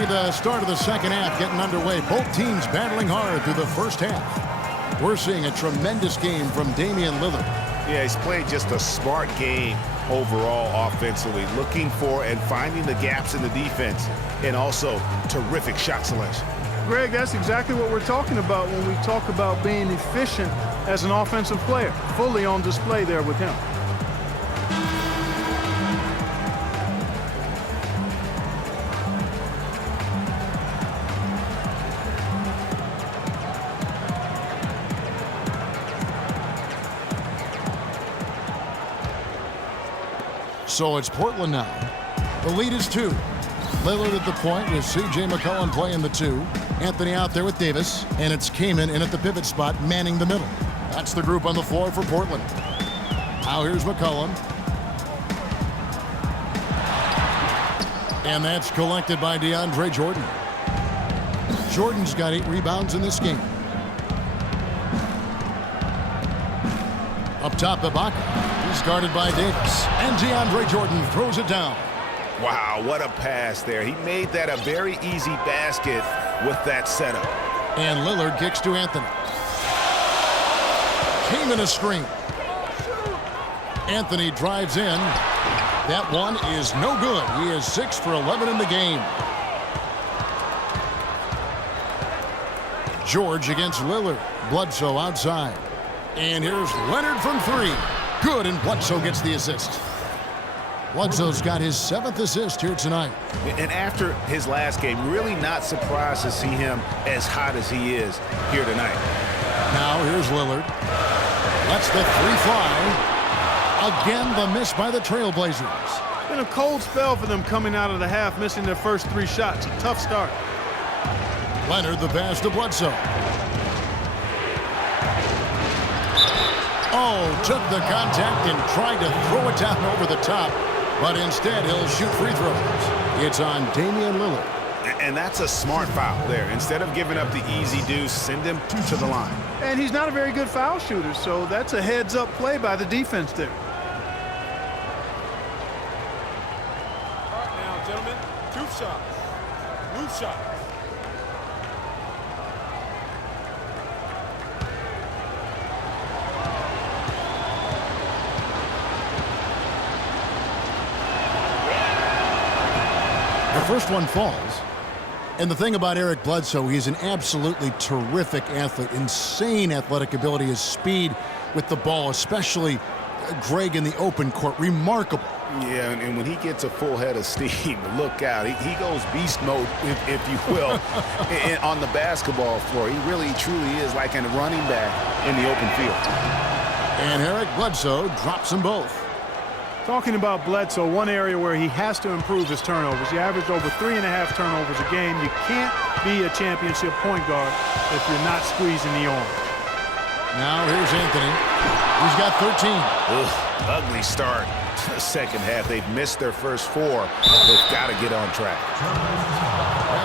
be the start of the second half getting underway. Both teams battling hard through the first half. We're seeing a tremendous game from Damian Lillard. Yeah, he's played just a smart game overall offensively, looking for and finding the gaps in the defense, and also terrific shot selection. Greg, that's exactly what we're talking about when we talk about being efficient as an offensive player. Fully on display there with him. So it's Portland now. The lead is 2. Lillard at the point with C.J. McCollum playing the 2. Anthony out there with Davis. And it's Kaman in at the pivot spot, manning the middle. That's the group on the floor for Portland. Now here's McCollum. And that's collected by DeAndre Jordan. Jordan's got 8 rebounds in this game. Up top, Ibaka. He's guarded by Davis. And DeAndre Jordan throws it down. Wow, what a pass there. He made that a very easy basket with that setup. And Lillard kicks to Anthony. Came in a screen. Anthony drives in. That one is no good. He is 6 for 11 in the game. George against Lillard. Bledsoe outside. And here's Leonard from 3. Good, and Bledsoe gets the assist. Bledsoe's got his 7th assist here tonight. And after his last game, really not surprised to see him as hot as he is here tonight. Now here's Lillard. Lets the 3 fly. Again, the miss by the Trailblazers. Been a cold spell for them coming out of the half, missing their first 3 shots. A tough start. Leonard the pass to Bledsoe. Oh, took the contact and tried to throw it down over the top. But instead, he'll shoot free throws. It's on Damian Lillard. And that's a smart foul there. Instead of giving up the easy deuce, send him to the line. And he's not a very good foul shooter, so that's a heads-up play by the defense there. All right now, gentlemen, 2 shots. Move shots. The first one falls. And the thing about Eric Bledsoe, he's an absolutely terrific athlete. Insane athletic ability, his speed with the ball, especially Greg in the open court. Remarkable. Yeah, and when he gets a full head of steam, look out. He goes beast mode, if you will, on the basketball floor. He really, truly is like a running back in the open field. And Eric Bledsoe drops them both. Talking about Bledsoe, one area where he has to improve his turnovers. He averaged over 3.5 turnovers a game. You can't be a championship point guard if you're not squeezing the arm. Now here's Anthony. He's got 13. Ugh, ugly start to the second half. They've missed their first 4. They've got to get on track.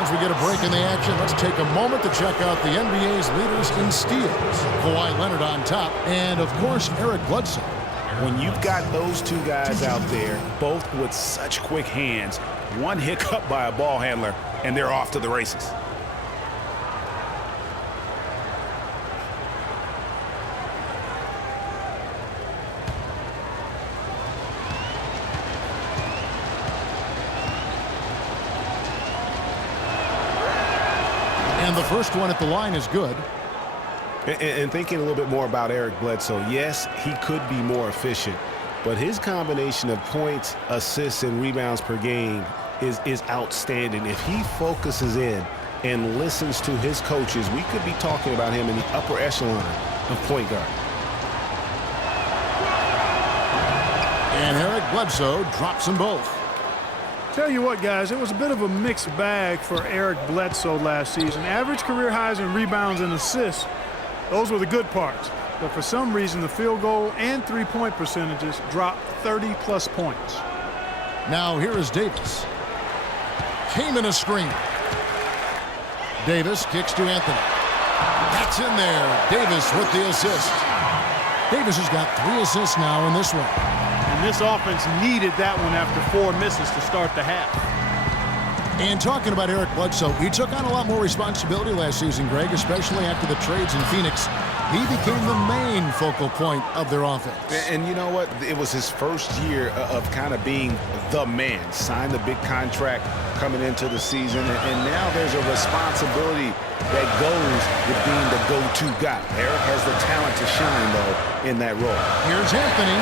As we get a break in the action, let's take a moment to check out the NBA's leaders in steals. Kawhi Leonard on top, and of course, Eric Bledsoe. When you've got those 2 guys out there, both with such quick hands, one hiccup by a ball handler, and they're off to the races. And the first one at the line is good. And thinking a little bit more about Eric Bledsoe, yes, he could be more efficient, but his combination of points, assists, and rebounds per game is outstanding. If he focuses in and listens to his coaches, we could be talking about him in the upper echelon of point guard. And Eric Bledsoe drops them both. Tell you what, guys, it was a bit of a mixed bag for Eric Bledsoe last season. Average career highs in rebounds and assists. Those were the good parts. But for some reason, the field goal and 3-point percentages dropped 30-plus points. Now here is Davis. Came in a screen. Davis kicks to Anthony. That's in there. Davis with the assist. Davis has got 3 assists now in this one. And this offense needed that one after 4 misses to start the half. And talking about Eric Bledsoe, he took on a lot more responsibility last season, Greg, especially after the trades in Phoenix. He became the main focal point of their offense. And you know what? It was his first year of kind of being the man. Signed a big contract coming into the season, and now there's a responsibility that goes with being the go-to guy. Eric has the talent to shine, though, in that role. Here's Anthony.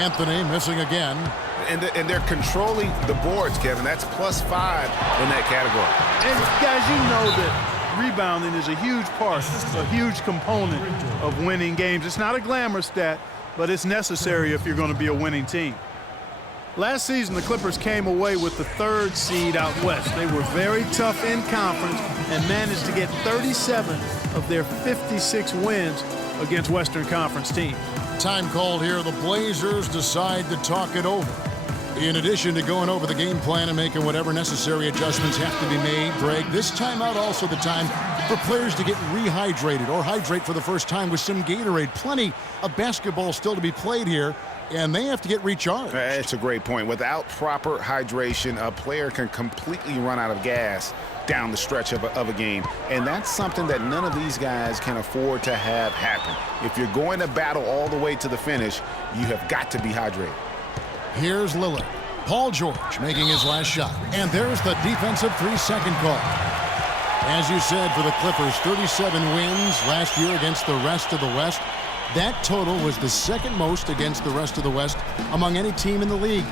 Anthony missing again. And they're controlling the boards, Kevin. That's +5 in that category. And guys, you know that rebounding is a huge part, a huge component of winning games. It's not a glamour stat, but it's necessary if you're going to be a winning team. Last season, the Clippers came away with the 3rd seed out west. They were very tough in conference and managed to get 37 of their 56 wins against Western Conference teams. Time called here. The Blazers decide to talk it over. In addition to going over the game plan and making whatever necessary adjustments have to be made, Greg, this timeout also the time for players to get rehydrated or hydrate for the first time with some Gatorade. Plenty of basketball still to be played here, and they have to get recharged. That's a great point. Without proper hydration, a player can completely run out of gas down the stretch of a game. And that's something that none of these guys can afford to have happen. If you're going to battle all the way to the finish, you have got to be hydrated. Here's Lillard. Paul George making his last shot. And there's the defensive 3-second call. As you said, for the Clippers, 37 wins last year against the rest of the West. That total was the 2nd most against the rest of the West among any team in the league.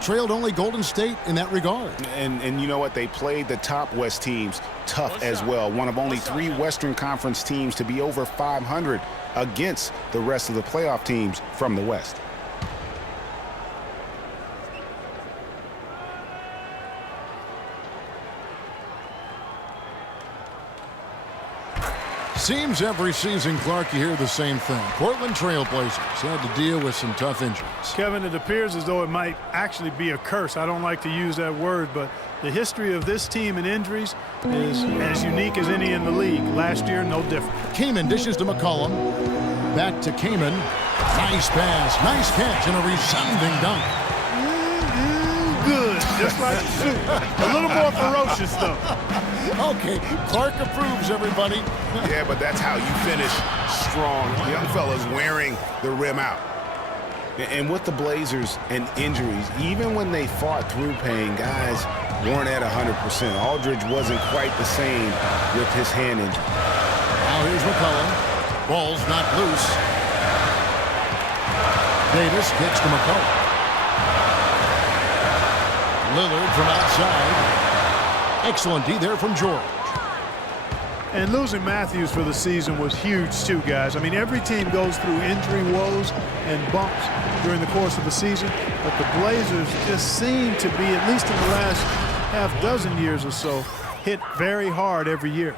Trailed only Golden State in that regard. And you know what? They played the top West teams tough as well. One of only 3 Western Conference teams to be over 500 against the rest of the playoff teams from the West. Seems every season, Clark, you hear the same thing. Portland Trailblazers had to deal with some tough injuries. Kevin, it appears as though it might actually be a curse. I don't like to use that word, but the history of this team and injuries is as unique as any in the league. Last year, no different. Kaman dishes to McCollum. Back to Kaman. Nice pass, nice catch, and a resounding dunk. Good, just like the suit. A little more ferocious, though. Okay, Clark approves, everybody. Yeah, but that's how you finish strong. Young fellas wearing the rim out. And with the Blazers and injuries, even when they fought through pain, guys weren't at 100%. Aldridge wasn't quite the same with his hand injury. Now here's McCollum. Ball's not loose. Davis kicks to McCollum. Lillard from outside. Excellent D there from George. And losing Matthews for the season was huge too, guys. I mean, every team goes through injury woes and bumps during the course of the season, but the Blazers just seem to be, at least in the last half-dozen years or so, hit very hard every year.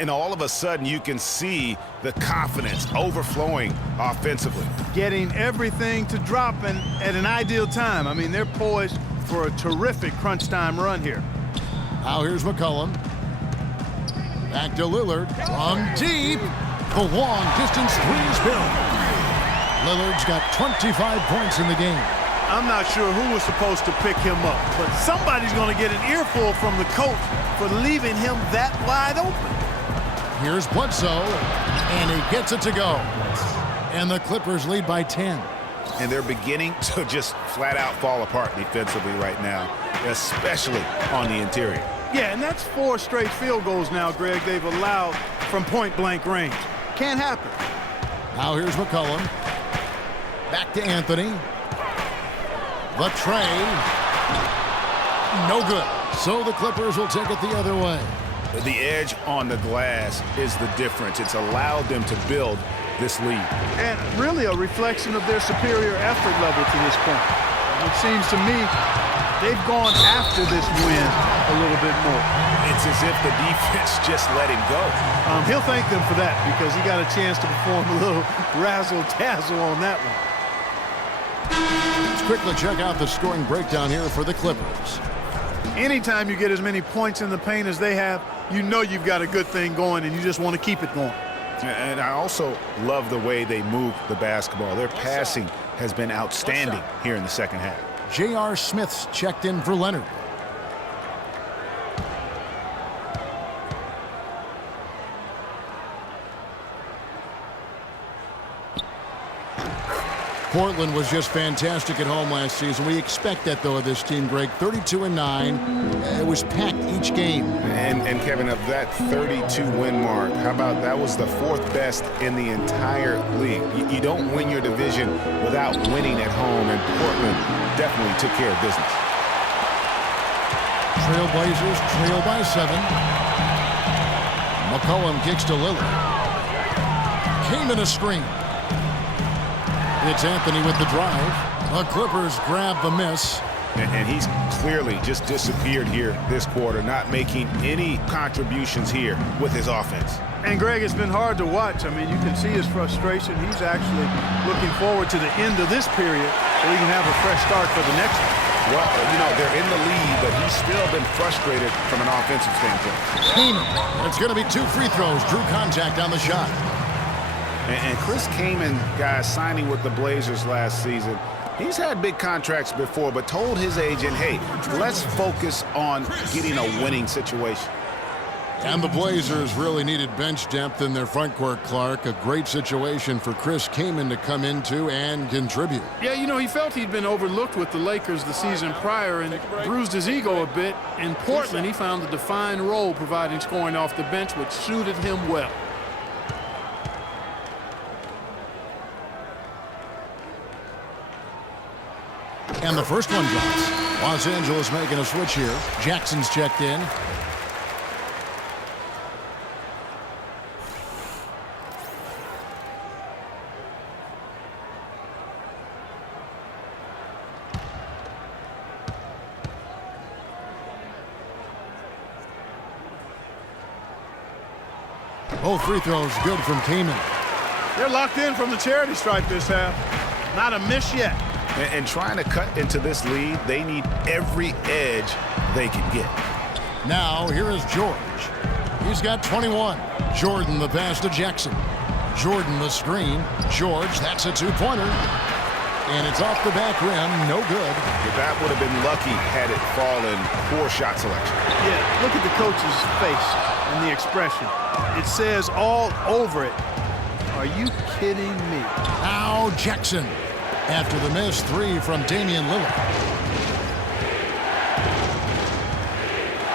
And all of a sudden you can see the confidence overflowing offensively. Getting everything to drop at an ideal time. I mean, they're poised for a terrific crunch time run here. Now here's McCollum. Back to Lillard. From deep. The long distance three is good. Lillard's got 25 points in the game. I'm not sure who was supposed to pick him up, but somebody's going to get an earful from the coach for leaving him that wide open. Here's Bledsoe, and he gets it to go. And the Clippers lead by 10. And they're beginning to just flat out fall apart defensively right now, especially on the interior. Yeah, and that's 4 straight field goals now, Greg, they've allowed from point-blank range. Can't happen. Now here's McCollum. Back to Anthony. The tray. No good. So the Clippers will take it the other way. The edge on the glass is the difference. It's allowed them to build this lead. And really a reflection of their superior effort level to this point. It seems to me they've gone after this win a little bit more. It's as if the defense just let him go. He'll thank them for that because he got a chance to perform a little razzle-dazzle on that one. Let's quickly check out the scoring breakdown here for the Clippers. Anytime you get as many points in the paint as they have, you know you've got a good thing going and you just want to keep it going. And I also love the way they move the basketball. Their passing has been outstanding here in the second half. J.R. Smith's checked in for Leonard. Portland was just fantastic at home last season. We expect that, though, of this team, Greg. 32-9. It was packed each game. And Kevin, of that 32-win mark, how about that was the 4th best in the entire league? You don't win your division without winning at home, and Portland definitely took care of business. Trailblazers trail by 7. McCollum kicks to Lillard. Came in a screen. It's Anthony with the drive. The Clippers grab the miss. And he's clearly just disappeared here this quarter, not making any contributions here with his offense. And, Greg, it's been hard to watch. I mean, you can see his frustration. He's actually looking forward to the end of this period so he can have a fresh start for the next one. Well, you know, they're in the lead, but he's still been frustrated from an offensive standpoint. Kaman. It's going to be 2 free throws. Drew contact on the shot. And Chris Kaman, guys, signing with the Blazers last season, he's had big contracts before, but told his agent, hey, let's focus on getting a winning situation. And the Blazers really needed bench depth in their front court, Clark. A great situation for Chris Kaman to come into and contribute. Yeah, you know, he felt he'd been overlooked with the Lakers the season prior and bruised his ego a bit. In Portland, he found a defined role providing scoring off the bench, which suited him well. And the first one drops. Los Angeles making a switch here. Jackson's checked in. Oh, free throws good from Kaman. They're locked in from the charity stripe this half. Not a miss yet. And trying to cut into this lead, they need every edge they can get. Now, here is George. He's got 21. Jordan the pass to Jackson. Jordan the screen. George, that's a 2-pointer. And it's off the back rim, no good. That would have been lucky had it fallen. Poor shot selection. Yeah, look at the coach's face and the expression. It says all over it, are you kidding me? Now Jackson. After the miss, 3 from Damian Lillard.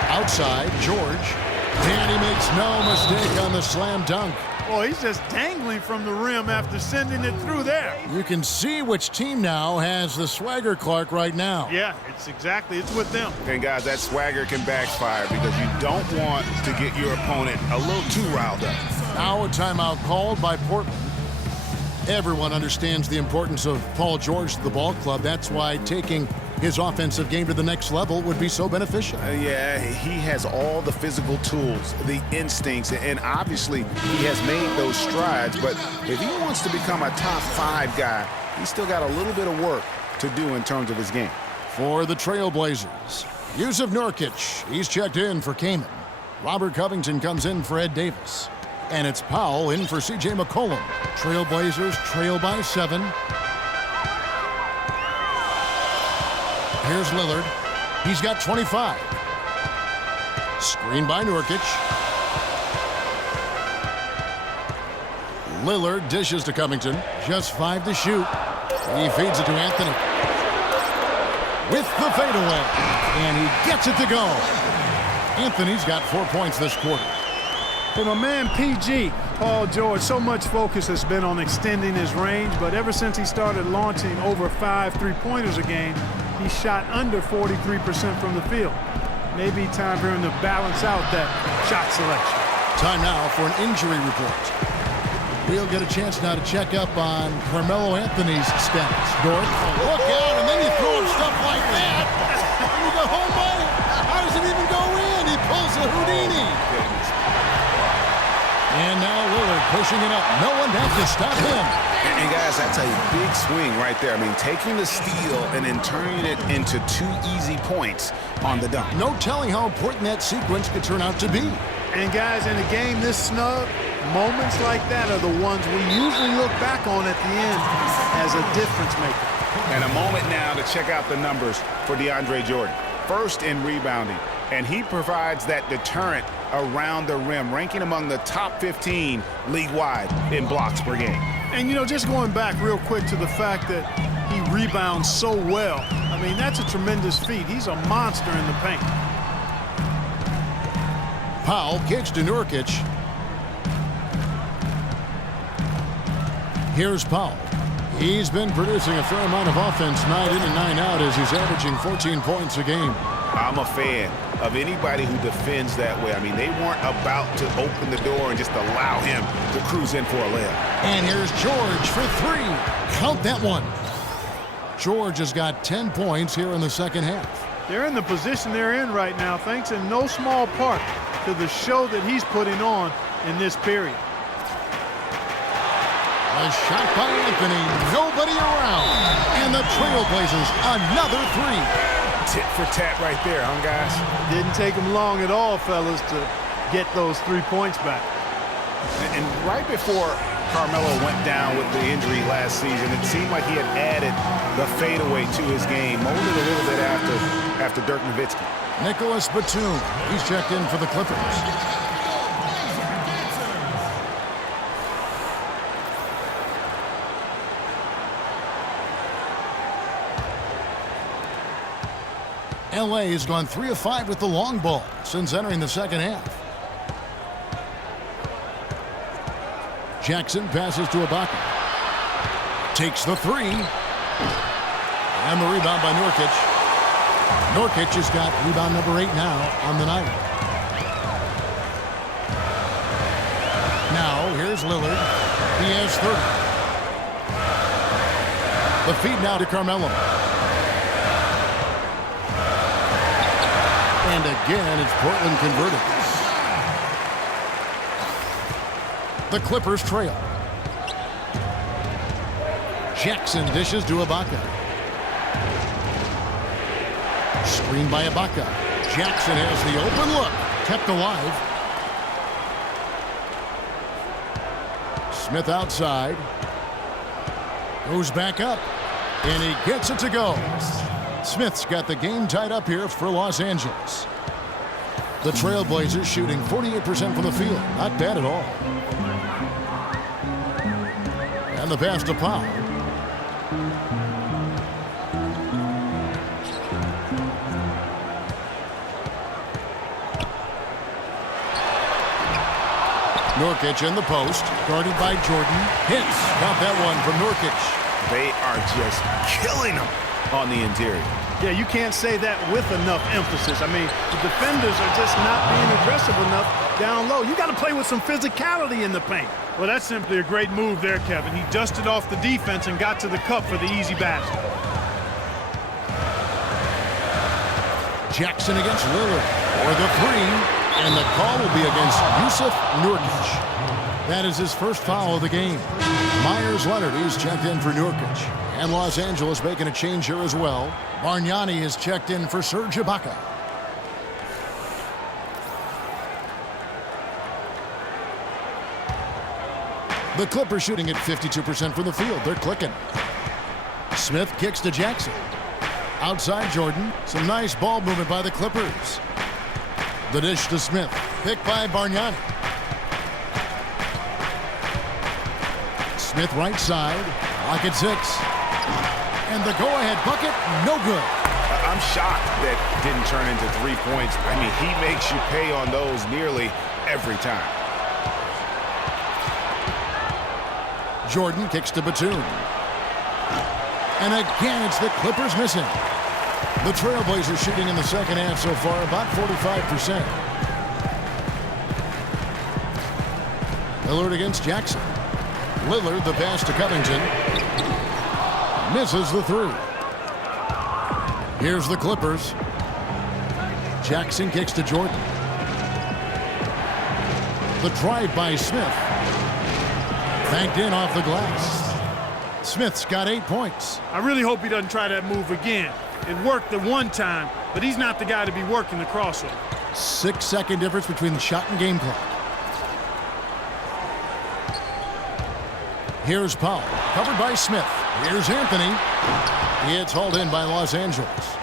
Outside, George. And he makes no mistake on the slam dunk. Well, he's just dangling from the rim after sending it through there. You can see which team now has the swagger, Clark, right now. Yeah, it's with them. And, guys, that swagger can backfire because you don't want to get your opponent a little too riled up. Now a timeout called by Portland. Everyone understands the importance of Paul George to the ball club. That's why taking his offensive game to the next level would be so beneficial. Yeah, he has all the physical tools, the instincts, and obviously he has made those strides. But if he wants to become a top 5 guy, he's still got a little bit of work to do in terms of his game. For the Trailblazers, Yusuf Nurkic, he's checked in for Kaman. Robert Covington comes in for Ed Davis. And it's Powell in for C.J. McCollum. Trailblazers trail by 7. Here's Lillard. He's got 25. Screen by Nurkic. Lillard dishes to Covington. Just 5 to shoot. He feeds it to Anthony. With the fadeaway. And he gets it to go. Anthony's got 4 points this quarter. For my man PG, Paul George, so much focus has been on extending his range, but ever since he started launching over 5 3-pointers a game, he shot under 43% from the field. Maybe time for him to balance out that shot selection. Time now for an injury report. We'll get a chance now to check up on Carmelo Anthony's stats. Dort, look out, and then you throw him stuff like that. And you go, oh my, how does it even go in? He pulls a Houdini. And now Lillard pushing it up. No one back to stop him. And guys, that's a big swing right there. I mean, taking the steal and then turning it into 2 easy points on the dunk. No telling how important that sequence could turn out to be. And guys, in a game this snug, moments like that are the ones we usually look back on at the end as a difference maker. And a moment now to check out the numbers for DeAndre Jordan. First in rebounding, and he provides that deterrent around the rim, ranking among the top 15 league-wide in blocks per game. And, you know, just going back real quick to the fact that he rebounds so well, I mean, that's a tremendous feat. He's a monster in the paint. Powell kicks to Nurkic. Here's Powell. He's been producing a fair amount of offense night in and night out as he's averaging 14 points a game. I'm a fan of anybody who defends that way. I mean, they weren't about to open the door and just allow him to cruise in for a layup. And here's George for three. Count that one. George has got 10 points here in the second half. They're in the position they're in right now, thanks in no small part to the show that he's putting on in this period. A shot by Anthony, nobody around. And the Trailblazers, another three. Tit for tat right there, huh, guys? Didn't take him long at all, fellas, to get those 3 points back. And right before Carmelo went down with the injury last season, it seemed like he had added the fadeaway to his game, molded a little bit after Dirk Nowitzki. Nicholas Batum, he's checked in for the Clippers. LA has gone 3 of 5 with the long ball since entering the second half. Jackson passes to Ibaka. Takes the three. And the rebound by Nurkic. Nurkic has got rebound number 8 now on the night. Now, here's Lillard. He has 30. The feed now to Carmelo. And again, it's Portland converted. The Clippers trail. Jackson dishes to Ibaka. Screen by Ibaka. Jackson has the open look. Kept alive. Smith outside. Goes back up. And he gets it to go. Smith's got the game tied up here for Los Angeles. The Trailblazers shooting 48% from the field. Not bad at all. And the pass to Powell. Nurkic in the post, guarded by Jordan. Hits. Got that one from Nurkic. They are just killing him on the interior. Yeah, you can't say that with enough emphasis. I mean, the defenders are just not being aggressive enough down low. You got to play with some physicality in the paint. Well, that's simply a great move there, Kevin. He dusted off the defense and got to the cup for the easy basket. Jackson against Lillard for the three, and the call will be against Yusuf Nurkic. That is his first foul of the game. Myers Leonard, he's checked in for Nurkic. And Los Angeles making a change here as well. Bargnani is checked in for Serge Ibaka. The Clippers shooting at 52% from the field. They're clicking. Smith kicks to Jackson. Outside Jordan. Some nice ball movement by the Clippers. The dish to Smith. Picked by Bargnani. Smith right side. Lock at 6. And the go-ahead bucket, no good. I'm shocked that didn't turn into 3 points. I mean, he makes you pay on those nearly every time. Jordan kicks to Batum. And again, it's the Clippers missing. The Trailblazers shooting in the second half so far about 45%. Lillard against Jackson. Lillard, the pass to Covington. Misses the three. Here's the Clippers. Jackson kicks to Jordan. The drive by Smith. Banked in off the glass. Smith's got 8 points. I really hope he doesn't try that move again. It worked the one time, but he's not the guy to be working the crossover. 6-second difference between the shot and game clock. Here's Powell, covered by Smith. Here's Anthony. It's hauled in by Los Angeles.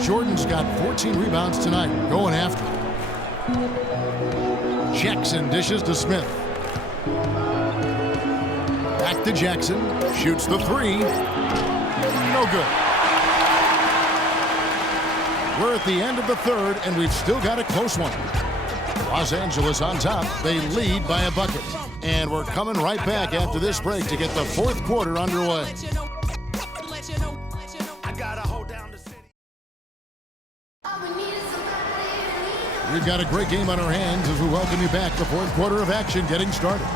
Jordan's got 14 rebounds tonight, going after it. Jackson dishes to Smith. Back Back to Jackson. Shoots the three. No good. We're at the end of the third, and we've still got a close one. Los Angeles on top. They lead by a bucket. And we're coming right back after this break to get the fourth quarter underway. We've got a great game on our hands as we welcome you back. The fourth quarter of action getting started.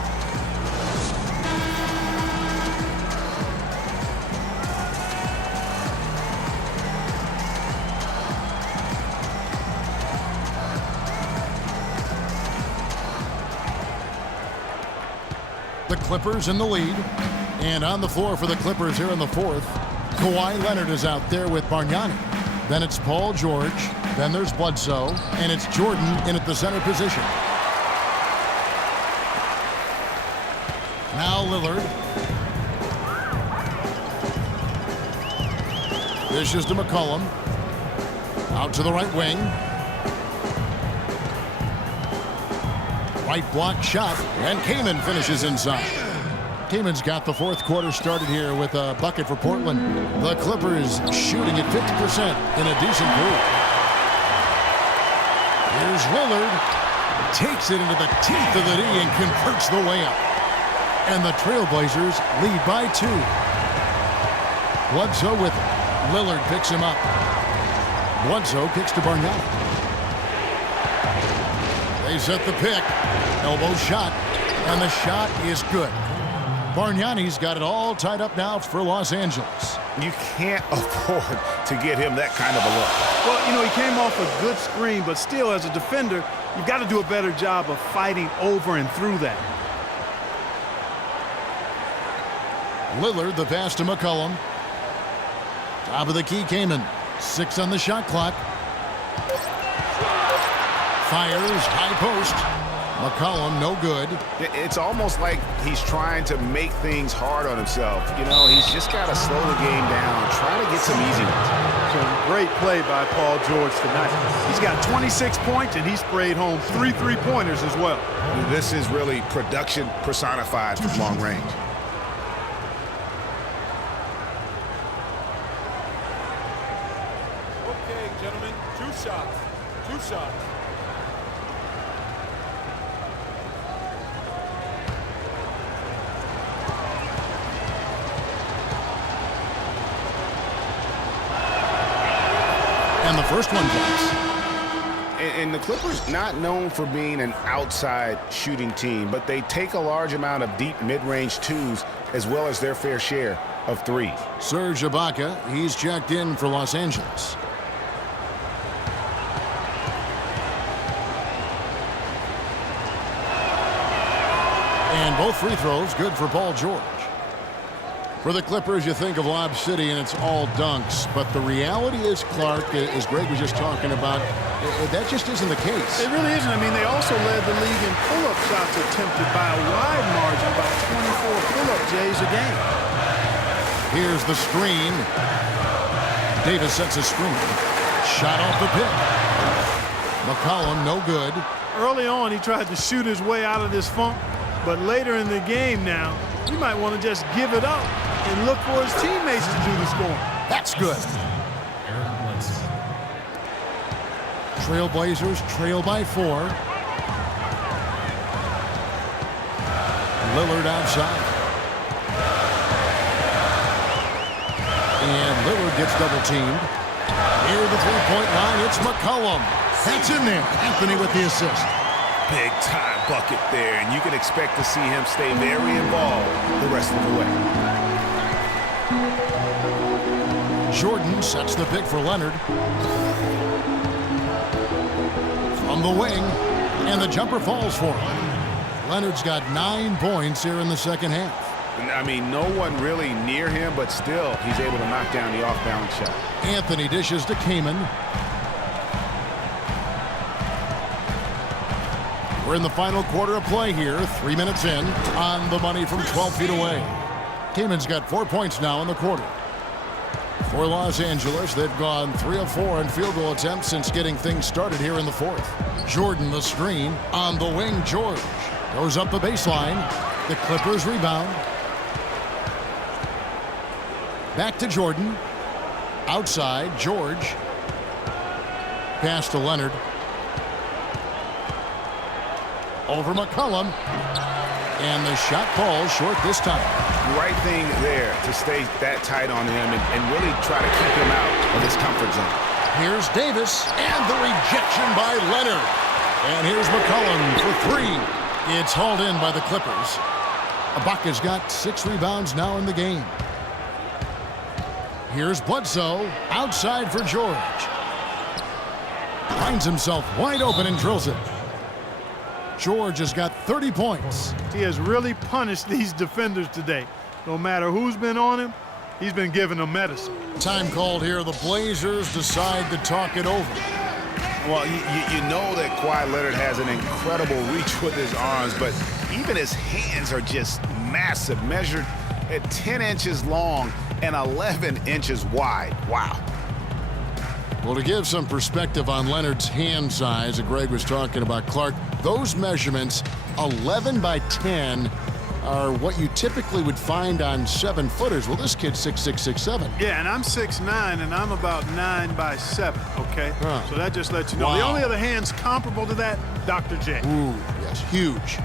The Clippers in the lead. And on the floor for the Clippers here in the fourth, Kawhi Leonard is out there with Bargnani. Then it's Paul George. Then there's Bledsoe. And it's Jordan in at the center position. Now Lillard. Dishes to McCollum. Out to the right wing. Right block shot. And Kaman finishes inside. Kaman's got the fourth quarter started here with a bucket for Portland. The Clippers shooting at 50% in a decent group. Here's Lillard. Takes it into the teeth of the D and converts the layup. And the Trailblazers lead by 2. Bledsoe with it. Lillard picks him up. Bledsoe kicks to Bargnani. They set the pick. Elbow shot. And the shot is good. Bargnani's got it all tied up now for Los Angeles. You can't afford to get him that kind of a look. Well, you know, he came off a good screen, but still, as a defender, you've got to do a better job of fighting over and through that. Lillard, the pass to McCollum. Top of the key, Kaman. 6 on the shot clock. Fires, high post. McCollum, no good. It's almost like he's trying to make things hard on himself. You know, he's just got to slow the game down, try to get some easy ones. So great play by Paul George tonight. He's got 26 points, and he sprayed home 3 3-pointers as well. This is really production personified from long range. Okay, gentlemen, 2 shots. 2 shots. And the first one goes. And the Clippers not known for being an outside shooting team, but they take a large amount of deep mid-range twos as well as their fair share of threes. Serge Ibaka, he's checked in for Los Angeles. And both free throws good for Paul George. For the Clippers, you think of Lob City and it's all dunks, but the reality is, Clark, as Greg was just talking about, that just isn't the case. It really isn't. I mean, they also led the league in pull-up shots attempted by a wide margin, about 24 pull-up Jays a game. Here's the screen. Davis sets a screen. Shot off the pick. McCollum, no good. Early on, he tried to shoot his way out of this funk, but later in the game now, he might want to just give it up and look for his teammates to do the scoring. That's good. Trailblazers trail by 4. Lillard outside. And Lillard gets double teamed. Near the three-point line, it's McCollum. That's in there. Anthony with the assist. Big time bucket there, and you can expect to see him stay very involved the rest of the way. Jordan sets the pick for Leonard. From the wing, and the jumper falls for him. Leonard's got 9 points here in the second half. I mean, no one really near him, but still, he's able to knock down the off-balance shot. Anthony dishes to Kaman. We're in the final quarter of play here, 3 minutes in, on the money from 12 feet away. Kaman's got 4 points now in the quarter. For Los Angeles, they've gone 3 of 4 in field goal attempts since getting things started here in the fourth. Jordan the screen. On the wing, George goes up the baseline. The Clippers rebound. Back to Jordan. Outside, George. Pass to Leonard. Over McCollum. And the shot falls short this time. Right thing there to stay that tight on him and really try to keep him out of his comfort zone. Here's Davis, and the rejection by Leonard. And here's McCollum for three. It's hauled in by the Clippers. Ibaka's got 6 rebounds now in the game. Here's Bledsoe, outside for George. Finds himself wide open and drills it. George has got 30 points. He has really punished these defenders today. No matter who's been on him, he's been giving them medicine. Time called here. The Blazers decide to talk it over. Well, you know that Kawhi Leonard has an incredible reach with his arms, but even his hands are just massive, measured at 10 inches long and 11 inches wide. Wow. Well, to give some perspective on Leonard's hand size that Greg was talking about, Clark, those measurements, 11 by 10, are what you typically would find on 7-footers. Well, this kid's 6'6", 6'7". Yeah, and I'm 6'9", and I'm about 9 by 7, okay? Huh. So that just lets you know. Wow. The only other hands comparable to that, Dr. J. Ooh, yes, huge.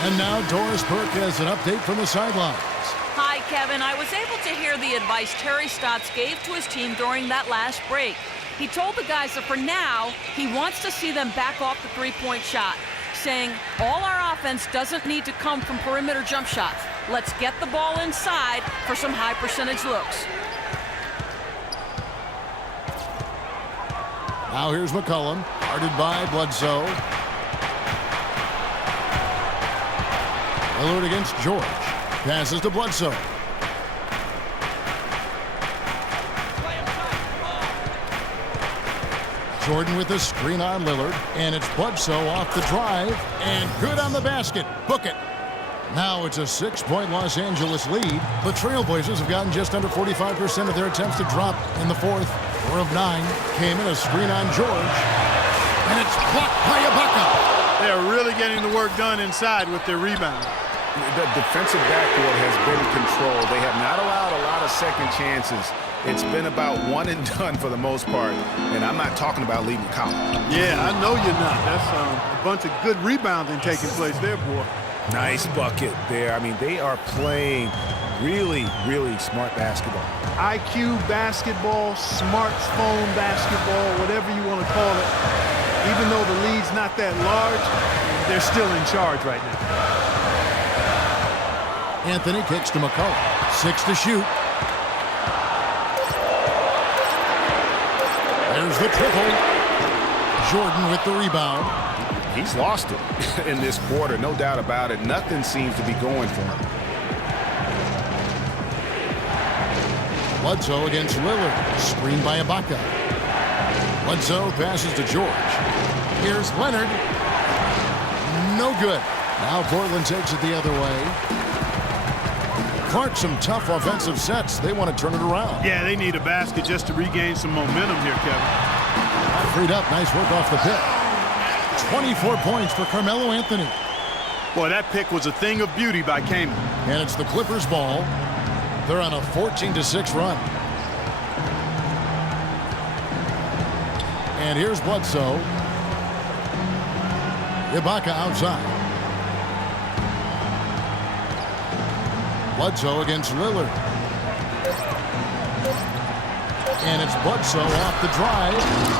And now Doris Burke has an update from the sidelines. Hi, Kevin. I was able to hear the advice Terry Stotts gave to his team during that last break. He told the guys that for now, he wants to see them back off the three-point shot, saying, all our offense doesn't need to come from perimeter jump shots. Let's get the ball inside for some high-percentage looks. Now here's McCollum, guarded by Bledsoe. Lillard against George. Passes to Bledsoe. Jordan with a screen on Lillard, and it's Bledsoe off the drive, and good on the basket. Book it. Now it's a 6-point Los Angeles lead. The Trailblazers have gotten just under 45% of their attempts to drop in the fourth. 4 of 9 came in a screen on George, and it's blocked by Ibaka. They're really getting the work done inside with their rebound. The defensive backcourt has been controlled. They have not allowed a lot of second chances. It's been about one and done for the most part, and I'm not talking about leaving column. Yeah, I know you're not. That's a bunch of good rebounding taking place there, boy. Nice bucket there. I mean, they are playing really, really smart basketball. IQ basketball, smartphone basketball, whatever you want to call it. Even though the lead's not that large, they're still in charge right now. Anthony kicks to McCollum. 6 to shoot. There's the triple. Jordan with the rebound. He's lost it in this quarter, no doubt about it. Nothing seems to be going for him. Bledsoe against Lillard. Screen by Ibaka. Bledsoe passes to George. Here's Leonard. No good. Now Portland takes it the other way. Clark, some tough offensive sets. They want to turn it around. Yeah, they need a basket just to regain some momentum here, Kevin. Freed up. Nice work off the pick. 24 points for Carmelo Anthony. Boy, that pick was a thing of beauty by Kaman. And it's the Clippers' ball. They're on a 14-6 run. And here's Bledsoe. Ibaka outside. Bledsoe against Lillard. And it's Bledsoe off the drive.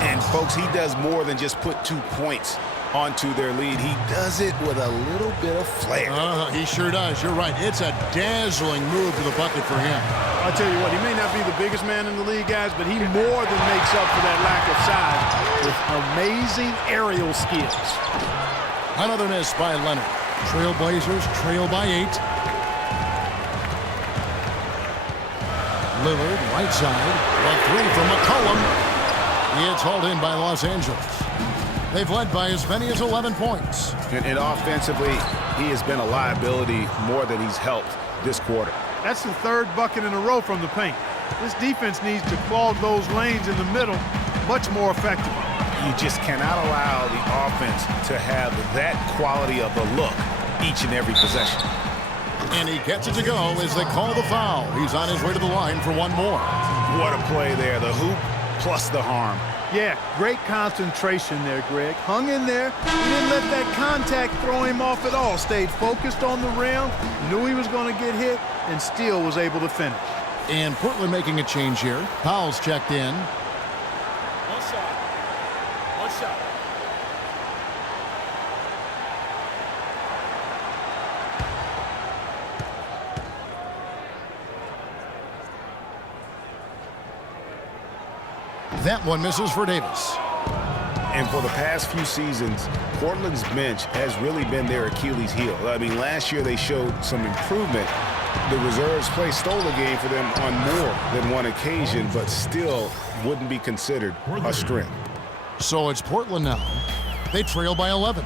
And, folks, he does more than just put 2 points onto their lead. He does it with a little bit of flair. He sure does. You're right. It's a dazzling move to the bucket for him. I'll tell you what, he may not be the biggest man in the league, guys, but he more than makes up for that lack of size with amazing aerial skills. Another miss by Leonard. Trailblazers trail by 8. Lillard, right side. The 3 from McCollum. It's hauled in by Los Angeles. They've led by as many as 11 points. And offensively, he has been a liability more than he's helped this quarter. That's the 3rd bucket in a row from the paint. This defense needs to clog those lanes in the middle much more effectively. You just cannot allow the offense to have that quality of a look each and every possession. And he gets it to go as they call the foul. He's on his way to the line for one more. What a play there. The hoop plus the harm. Yeah, great concentration there, Greg. Hung in there. He didn't let that contact throw him off at all. Stayed focused on the rim, knew he was going to get hit, and still was able to finish. And Portland making a change here. Powell's checked in. One shot. One shot. That one misses for Davis. And for the past few seasons, Portland's bench has really been their Achilles heel. I mean, last year they showed some improvement. The reserves play stole the game for them on more than one occasion, but still wouldn't be considered a strength. So it's Portland now. They trail by 11.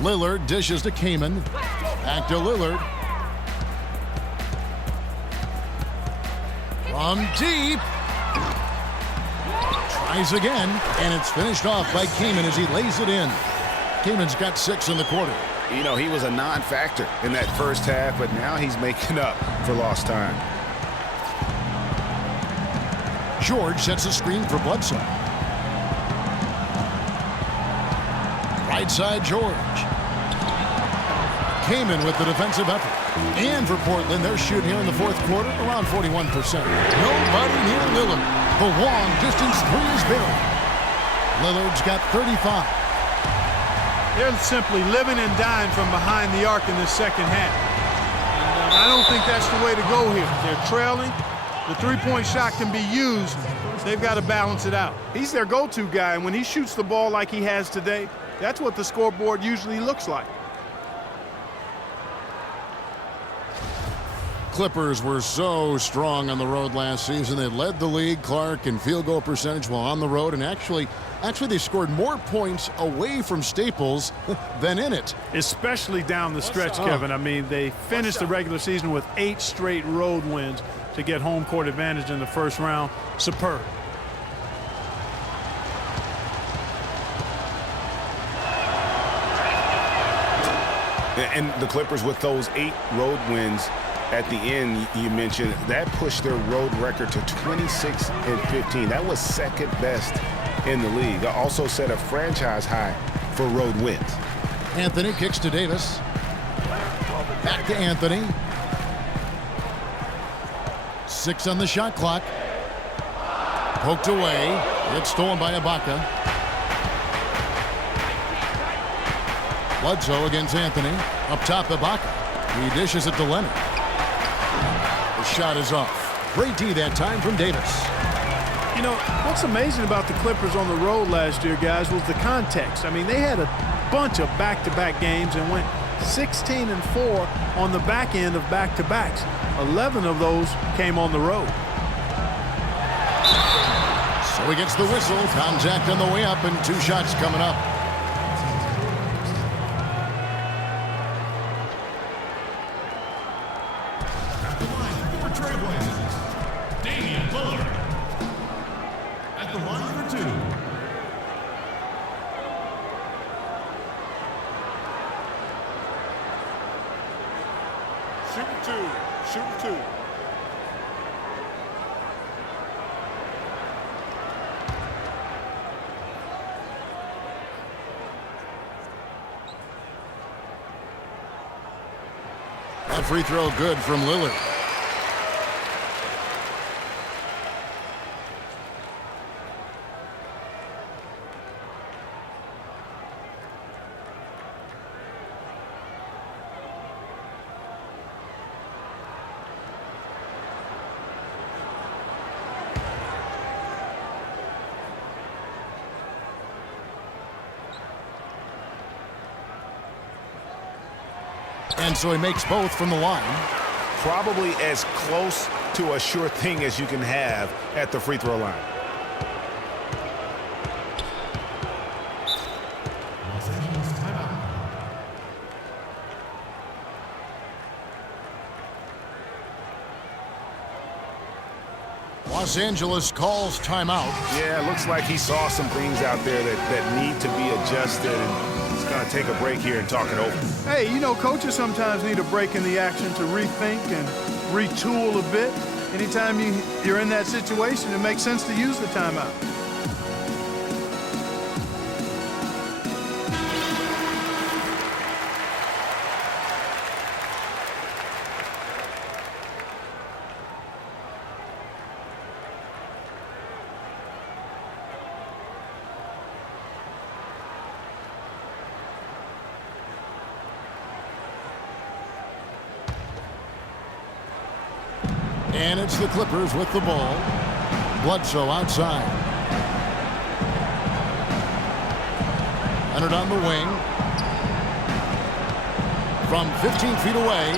Lillard dishes to Kaman. Back to Lillard. From deep. Tries again, and it's finished off by Kaman as he lays it in. Kaman's got 6 in the quarter. You know, he was a non-factor in that first half, but now he's making up for lost time. George sets a screen for Bledsoe. Right side, George. Kaman with the defensive effort. And for Portland, they're shooting here in the fourth quarter around 41%. Nobody near Lillard. The long distance three is buried. Lillard's got 35. They're simply living and dying from behind the arc in this second half. And I don't think that's the way to go here. They're trailing. The three-point shot can be used. They've got to balance it out. He's their go-to guy, and when he shoots the ball like he has today, that's what the scoreboard usually looks like. Clippers were so strong on the road last season. They led the league, Clark, in field goal percentage while on the road, and actually they scored more points away from Staples than in it. Especially down the stretch, Kevin. I mean, they finished the regular season with 8 straight road wins to get home court advantage in the first round. Superb. And the Clippers, with those 8 road wins at the end, you mentioned, that pushed their road record to 26-15. That was second best in the league. Also set a franchise high for road wins. Anthony kicks to Davis. Back to Anthony. 6 on the shot clock. Poked away. It's stolen by Ibaka. Bledsoe against Anthony. Up top, Ibaka. He dishes it to Leonard. The shot is off. Great D that time from Davis. You know, what's amazing about the Clippers on the road last year, guys, was the context. I mean, they had a bunch of back-to-back games and went 16-4 on the back end of back-to-backs. 11 of those came on the road. So he gets the whistle. Contact on the way up, and 2 shots coming up. At the line for Trailblazers, Damian Lillard. At the line for 2. Shooting 2. Shooting 2. That free throw good from Lillard. And so he makes both from the line. Probably as close to a sure thing as you can have at the free throw line. Los Angeles timeout. Los Angeles calls timeout. Yeah, it looks like he saw some things out there that need to be adjusted, and he's going to take a break here and talk it over. Hey, you know, coaches sometimes need a break in the action to rethink and retool a bit. Anytime you're in that situation, it makes sense to use the timeout. And it's the Clippers with the ball. Bledsoe outside. Leonard on the wing. From 15 feet away.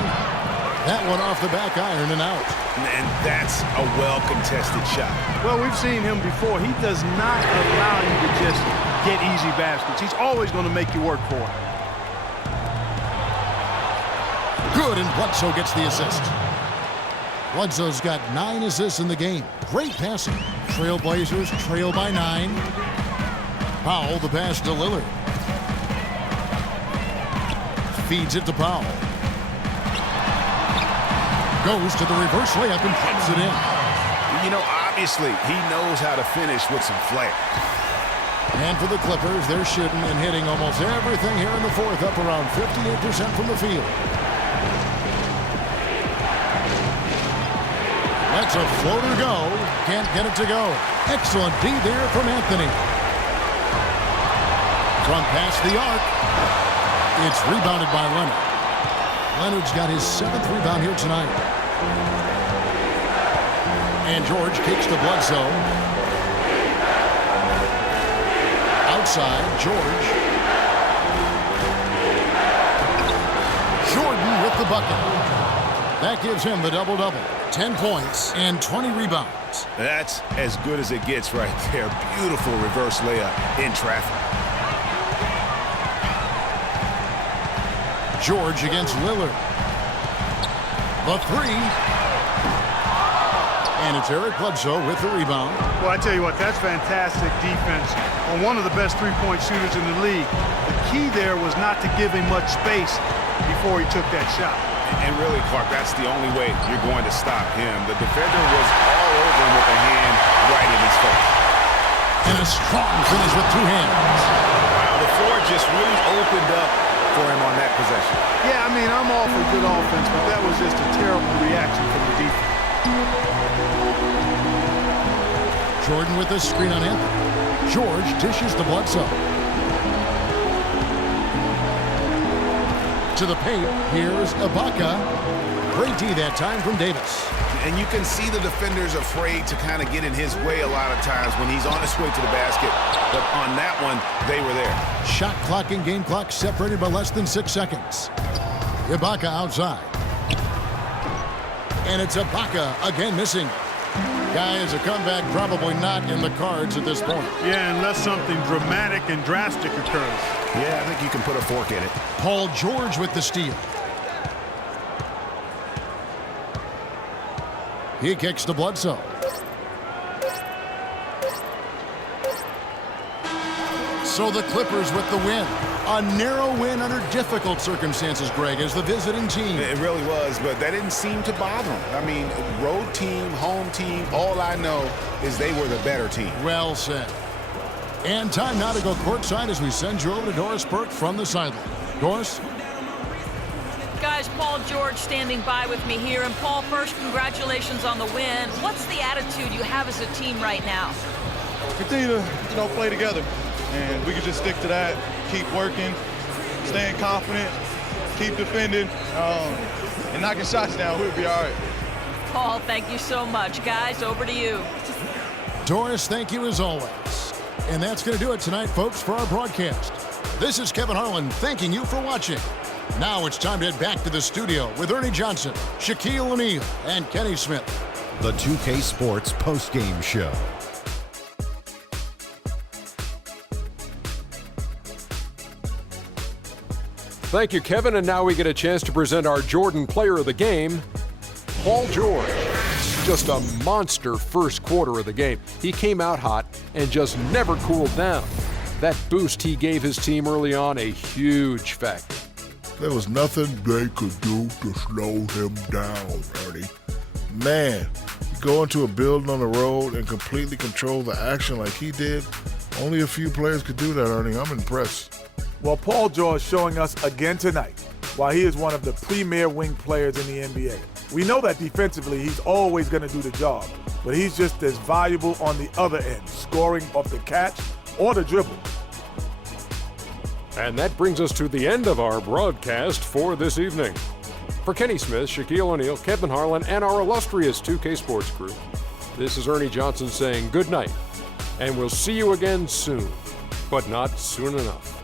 That one off the back iron and out. And that's a well-contested shot. Well, we've seen him before. He does not allow you to just get easy baskets. He's always going to make you work for it. Good, and Bledsoe gets the assist. Bledsoe's got 9 assists in the game. Great passing. Trailblazers trail by 9. Powell, the pass to Lillard. Feeds it to Powell. Goes to the reverse layup and puts it in. You know, obviously, he knows how to finish with some flair. And for the Clippers, they're shooting and hitting almost everything here in the fourth, up around 58% from the field. That's a floater go. Can't get it to go. Excellent D there from Anthony. From past the arc. It's rebounded by Leonard. Leonard's got his 7th rebound here tonight. And George kicks to Bledsoe. Outside, George. Jordan with the bucket. That gives him the double-double. 10 points and 20 rebounds. That's as good as it gets right there. Beautiful reverse layup in traffic. George against Lillard. The 3. And it's Eric Bledsoe with the rebound. Well, I tell you what, that's fantastic defense on one of the best three-point shooters in the league. The key there was not to give him much space before he took that shot. And really, Clark, that's the only way you're going to stop him. The defender was all over him with a hand right in his face. And a strong finish with 2 hands. Wow, the floor just really opened up for him on that possession. Yeah, I mean, I'm all for good offense, but that was just a terrible reaction from the defense. Jordan with the screen on Anthony. George dishes to Bledsoe. To the paint, here's Ibaka. Great D that time from Davis. And you can see the defender's afraid to kind of get in his way a lot of times when he's on his way to the basket. But on that one, they were there. Shot clock and game clock separated by less than 6 seconds. Ibaka outside. And it's Ibaka again missing. Guys, a comeback probably not in the cards at this point. Yeah, unless something dramatic and drastic occurs. Yeah, I think you can put a fork in it. Paul George with the steal. He kicks to Bledsoe. So the Clippers with the win. A narrow win under difficult circumstances, Greg, as the visiting team. It really was, but that didn't seem to bother them. I mean, road team, home team, all I know is they were the better team. Well said. And time now to go courtside as we send you over to Doris Burke from the sideline. Doris? Guys, Paul George standing by with me here. And Paul, first, congratulations on the win. What's the attitude you have as a team right now? Continue to, play together. And we can just stick to that, keep working, staying confident, keep defending, and knocking shots down. We'll be all right. Paul, thank you so much. Guys, over to you. Doris, thank you as always. And that's going to do it tonight, folks, for our broadcast. This is Kevin Harlan thanking you for watching. Now it's time to head back to the studio with Ernie Johnson, Shaquille O'Neal, and Kenny Smith. The 2K Sports postgame show. Thank you, Kevin. And now we get a chance to present our Jordan Player of the Game, Paul George. just a monster first quarter of the game. He came out hot and just never cooled down. That boost he gave his team early on, a huge factor. There was nothing they could do to slow him down, Ernie. Man, you go into a building on the road and completely control the action like he did. Only a few players could do that, Ernie. I'm impressed. Well, Paul George showing us again tonight why he is one of the premier wing players in the NBA. We know that defensively he's always going to do the job, but he's just as valuable on the other end, scoring off the catch or the dribble. And that brings us to the end of our broadcast for this evening. For Kenny Smith, Shaquille O'Neal, Kevin Harlan, and our illustrious 2K Sports crew, this is Ernie Johnson saying good night, and we'll see you again soon, but not soon enough.